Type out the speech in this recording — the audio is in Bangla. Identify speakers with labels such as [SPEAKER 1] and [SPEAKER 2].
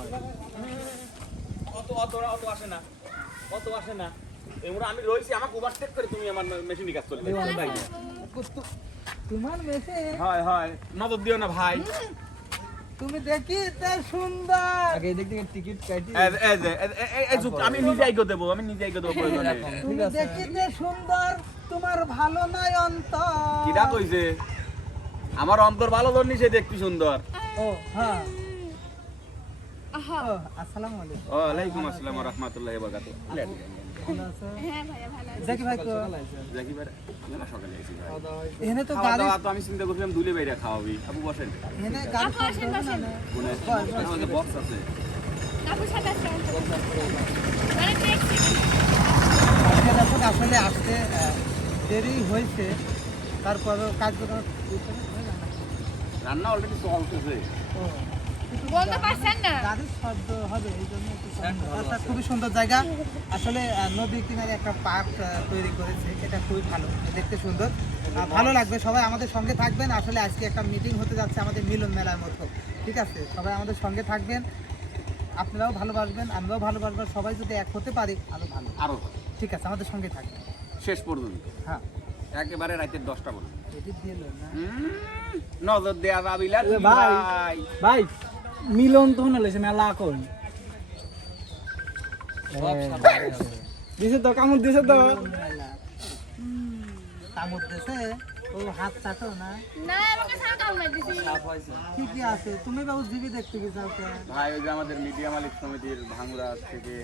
[SPEAKER 1] আমার
[SPEAKER 2] অত অত অত আসে না। অত আসে না। এমন আমি রয়েছি আমাকে ওভারটেক করে তুমি আমার মেশিনই কাজ করবে
[SPEAKER 3] তোমার মেসে
[SPEAKER 2] হয় হয়। নজর দিও না ভাই।
[SPEAKER 3] তুমি দেখি তা সুন্দর।
[SPEAKER 1] আগে এদিক থেকে টিকিট কাটি
[SPEAKER 2] এই যে- এই যে- এই- এই- এই- এই যুগ- আমি নিজে আইকো দেবো আমি নিজে আইকো দেবো প্রয়োজনে।
[SPEAKER 3] তুমি
[SPEAKER 1] আছে।
[SPEAKER 3] দেখিতে সুন্দর তোমার ভালো নাই অন্তর।
[SPEAKER 2] কিরা কইছে? আমার অন্তর ভালো ধরনি সে দেখতে সুন্দর।
[SPEAKER 3] ও হ্যাঁ। আসসালামু আলাইকুম।
[SPEAKER 2] আসসালাম ওয়া রাহমাতুল্লাহি ওয়া বারাকাতুহু
[SPEAKER 3] ভালো আছো।
[SPEAKER 4] হ্যাঁ
[SPEAKER 2] আমি চিন্তা করছিলাম দুলে বাইরে খাওয়াবি। আপু বসেন। বক্স আছে।
[SPEAKER 3] দেখো আসলে আসতে দেরি হয়েছে। তারপরও কার্যক্রম
[SPEAKER 2] রান্না অলরেডি চলতেছে।
[SPEAKER 4] বলতে পারছেন না।
[SPEAKER 3] গাড়ির শব্দ হবে এই জন্য একটু শব্দ। আচ্ছা খুবই সুন্দর জায়গা। আসলে নদীর কিনারে একটা পার্ক তৈরি করেছে। এটা খুবই ভালো দেখতে সুন্দর। ভালো লাগবে। সবাই আমাদের সঙ্গে থাকবেন। আসলে আজকে একটা মিটিং হতে যাচ্ছে আমাদের মিলন মেলার মতো ঠিক আছে? সবাই আমাদের সঙ্গে থাকবেন। আপনারাও ভালোবাসবেন আমরাও ভালোবাসবো। সবাই যদি এক হতে পারি আরও ভালো।
[SPEAKER 2] আরও
[SPEAKER 3] ঠিক আছে আমাদের সঙ্গে থাকবেন।
[SPEAKER 2] শেষ পর্যন্ত।
[SPEAKER 3] হ্যাঁ।
[SPEAKER 2] একেবারে রাতের দশটা পর্যন্ত
[SPEAKER 3] এটি দিল না।
[SPEAKER 2] উম, নজর দেয়া। ভাই।
[SPEAKER 1] ভাই। মিলন তো হলে মেলা কোন দিছে তো কামড় দিছে তো।
[SPEAKER 3] কামড় দেশে ও হাত চাটো না?
[SPEAKER 4] না আমাকে সারা কামড় দিছি।
[SPEAKER 3] ঠিকই আছে? তুমি বাবু জিবি দেখতে গেছো
[SPEAKER 2] ভাই ওই যে আমাদের মিডিয়া মালিক সমিতির ভাঙ্গুরা থেকে